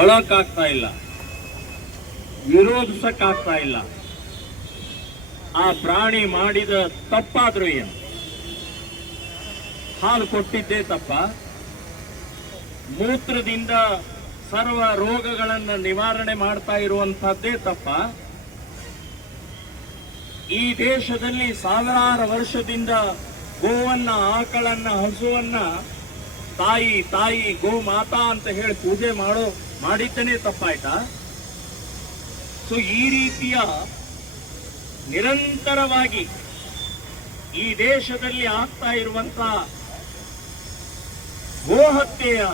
ಅಳಕ್ಕಾಗ್ತಾ ಇಲ್ಲ, ವಿರೋಧಿಸಕ್ಕಾಗ್ತಾ ಇಲ್ಲ. ಆ ಪ್ರಾಣಿ ಮಾಡಿದ ತಪ್ಪಾದ್ರೂ ಏನು? ಹಾಲು ಕೊಟ್ಟಿದ್ದೇ ತಪ್ಪ? ಮೂತ್ರದಿಂದ ಸರ್ವ ರೋಗಗಳನ್ನು ನಿವಾರಣೆ ಮಾಡ್ತಾ ಇರುವಂತಹದ್ದೇ ತಪ್ಪ? ಈ ದೇಶದಲ್ಲಿ ಸಾವಿರಾರು ವರ್ಷದಿಂದ ಗೋವನ್ನ, ಆಕಳನ್ನ, ಹಸುವನ್ನ ತಾಯಿ ತಾಯಿ ಗೋ ಮಾತಾ ಅಂತ ಹೇಳಿ ಪೂಜೆ ಮಾಡಿದ್ದನೇ ತಪ್ಪಾಯ್ತಾ? ಸೊ ಈ ರೀತಿಯ ನಿರಂತರವಾಗಿ ಈ ದೇಶದಲ್ಲಿ ಆಗ್ತಾ ಇರುವಂತಹ ಗೋಹತ್ಯೆಯ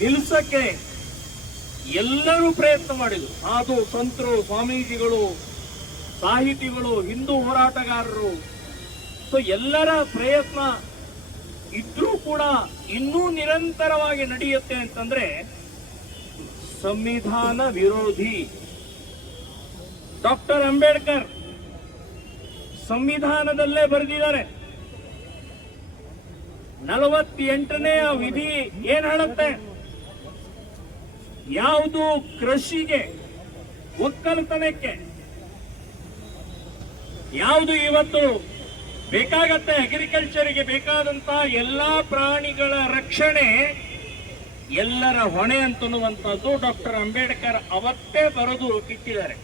ನಿಲ್ಲಿಸಕ್ಕೆ ಎಲ್ಲರೂ ಪ್ರಯತ್ನ ಮಾಡಿದರು. ಸಾಧು ಸಂತರು, ಸ್ವಾಮೀಜಿಗಳು, ಸಾಹಿತಿಗಳು, ಹಿಂದೂ ಹೋರಾಟಗಾರರು. ಸೊ ಎಲ್ಲರ ಪ್ರಯತ್ನ ಇದ್ರೂ ಕೂಡ ಇನ್ನೂ ನಿರಂತರವಾಗಿ ನಡೆಯುತ್ತೆ ಅಂತಂದ್ರೆ ಸಂವಿಧಾನ ವಿರೋಧಿ. ಡಾಕ್ಟರ್ ಅಂಬೇಡ್ಕರ್ ಸಂವಿಧಾನದಲ್ಲೇ ಬರೆದಿದ್ದಾರೆ, 48ನೇ ವಿಧಿ ಏನ್ ಹೇಳುತ್ತೆ? ಯಾವುದು ಕೃಷಿಗೆ, ಒಕ್ಕಲತನಕ್ಕೆ ಯಾವುದು ಇವತ್ತು ಬೇಕಾಗತ್ತೆ, ಅಗ್ರಿಕಲ್ಚರ್ಗೆ ಬೇಕಾದಂತ ಎಲ್ಲಾ ಪ್ರಾಣಿಗಳ ರಕ್ಷಣೆ ಎಲ್ಲರ ಹೊಣೆ ಅಂತನ್ನುವಂಥದ್ದು ಡಾಕ್ಟರ್ ಅಂಬೇಡ್ಕರ್ ಅವತ್ತೇ ಬರೆದು ಇಟ್ಟಿದ್ದಾರೆ.